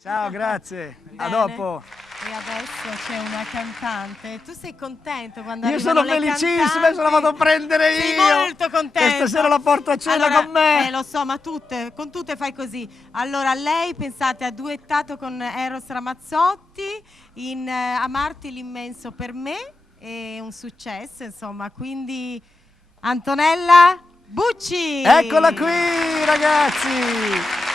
Ciao, grazie. Bene. A dopo. E adesso c'è una cantante. Tu sei contento quando Io arrivano sono le felicissimo, cantanti? adesso la vado a prendere io. Sei molto contento. E stasera la porto a cena allora, con me. Lo so, ma con tutte fai così. Allora, lei, pensate, ha duettato con Eros Ramazzotti in Amarti l'immenso per me, è un successo, insomma, quindi Antonella Bucci. Eccola qui, ragazzi.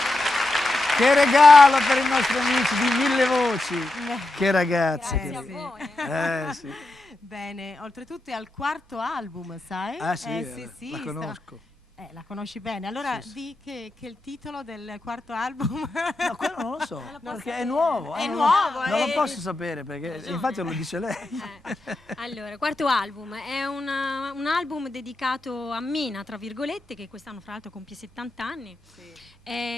Che regalo per i nostri amici di Mille Voci. Che ragazze. Grazie Che... a voi. Sì. Bene, oltretutto è al quarto album, sai? Ah sì, sì, la conosco. La conosci bene. Allora Sì. di che è il titolo del quarto album? No, quello non lo so, perché è nuovo. È nuovo, non lo posso sapere, perché infatti lo dice lei. Allora, quarto album, è un album dedicato a Mina, tra virgolette, che quest'anno fra l'altro compie 70 anni. Sì.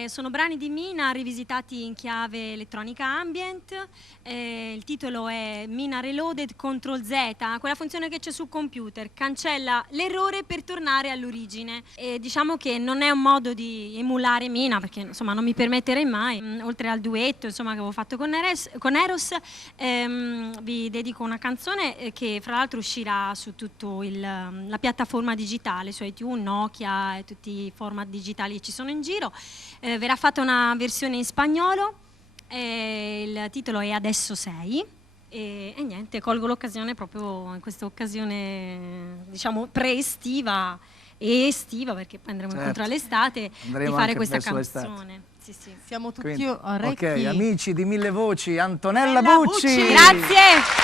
Sono brani di Mina rivisitati in chiave elettronica ambient, il titolo è Mina Reloaded Ctrl Z, quella funzione che c'è sul computer, cancella l'errore per tornare all'origine. Diciamo che non è un modo di emulare Mina, perché insomma non mi permetterei mai, oltre al duetto insomma, che avevo fatto con Eros, vi dedico una canzone che fra l'altro uscirà su tutta la piattaforma digitale, su iTunes, Nokia e tutti i format digitali che ci sono in giro. Verrà fatta una versione in spagnolo, il titolo è Adesso sei e niente, colgo l'occasione proprio in questa occasione diciamo pre-estiva e estiva, perché poi andremo incontro all'estate, di fare questa canzone. Sì, sì. Siamo tutti Quindi, orecchi. ok, amici di Mille Voci, Antonella Bucci. Grazie.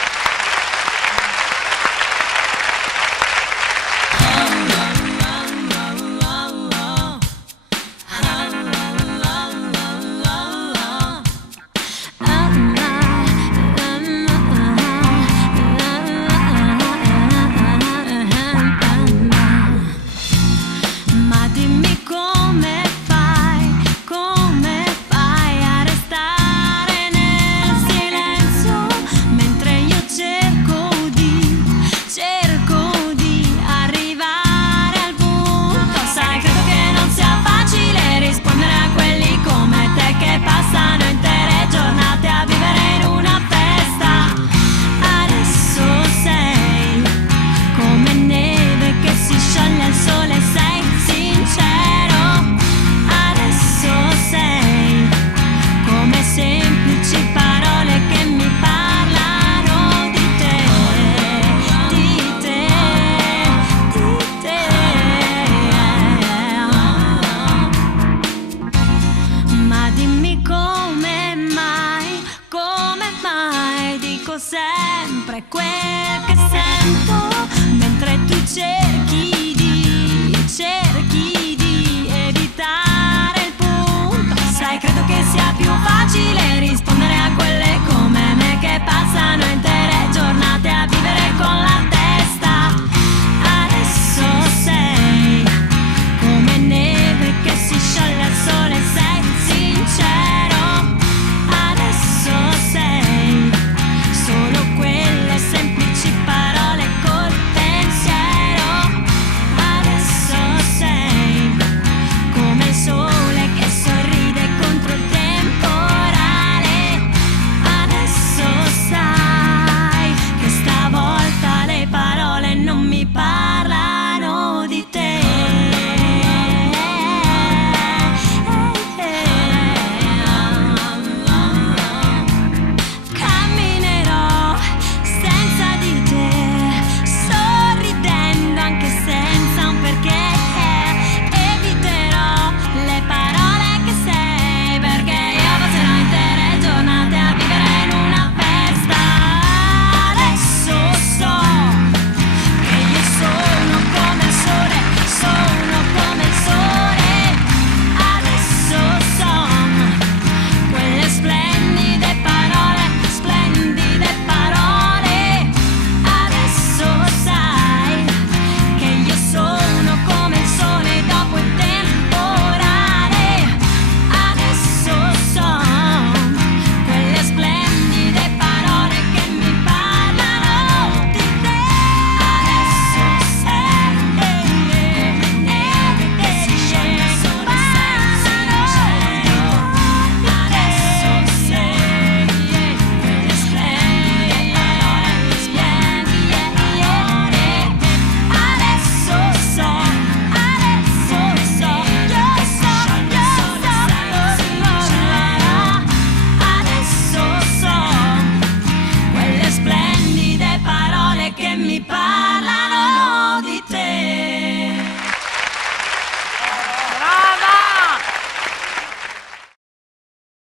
Sempre quel che sento mentre tu cerchi di